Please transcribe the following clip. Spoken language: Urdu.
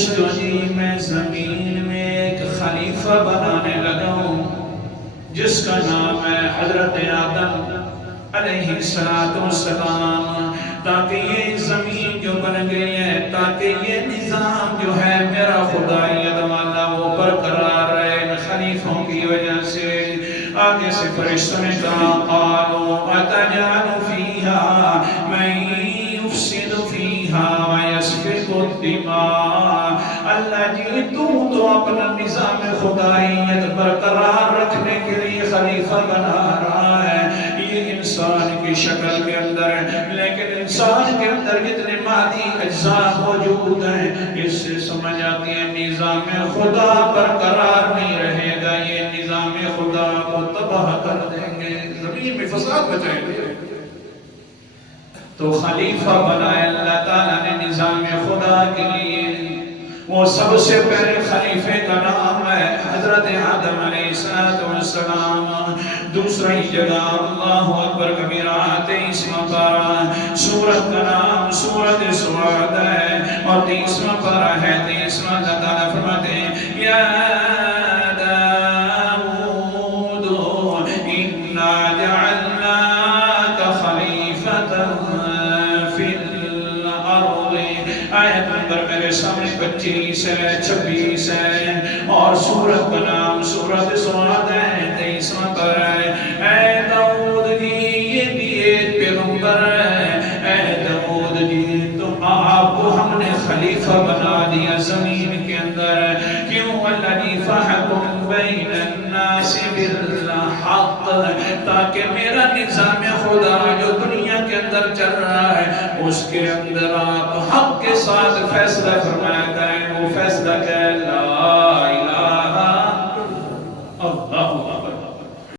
فرشتوں جی میں زمین میں ایک خلیفہ بنانے لگا ہوں جس کا نام ہے حضرت آدم علیہ السلام، تاکہ یہ زمین جو بن گئی ہے، تاکہ یہ نظام جو ہے میرا خدائیت والا وہ برقرار رہے ان خلیفوں کی وجہ سے۔ آگے سے فرشتوں نے کہا قالوا اتجعل فیہا من یفسد فیہا ویسفک الدماء، اللہ جی تو اپنا نظام خدائیت برقرار رکھنے کے لیے خلیفہ بنا رہا ہے یہ انسان کی شکل کے اندر، لیکن انسان کے اندر جتنے مادی اجزاء موجود ہیں اس سے سمجھ آتی ہے نظام خدا برقرار نہیں رہے گا، یہ نظام خدا کو تباہ کر دیں گے، زمین میں فساد بچائیں گے۔ تو خلیفہ بنائے اللہ تعالیٰ نے نظام خدا کے لیے، وہ سب سے پہلے خلیفے کا نام ہے حضرت آدم علیہ السلام۔ دوسری جگہ اللہ اکبر کبیرہ 23واں پارہ، سورت کا نام سورت سعد ہے، اور 30واں پارہ ہے 30واں۔ اللہ تعالیٰ فرماتے ہیں یا داؤد انا جعلناک خلیفۃ فی الارض، آیت نمبر میرے سامنے 25 ہے 26 ہے، اور سورت کا نام سورت سعد ہے 23واں پارہ ہے۔ اے داؤد جی یہ بھی ایک پیغمبر ہے، اے داؤد جی تو آپ کو ہم نے خلیفہ بنا دیا زمین کے اندر، کیوں اللہ جی فحکم بین الناس بالحق، تاکہ میرا نظام خدا جو دنیا کے اندر چل رہا ہے اس کے اندر آپ حق کے ساتھ فیصلہ فرمائیں۔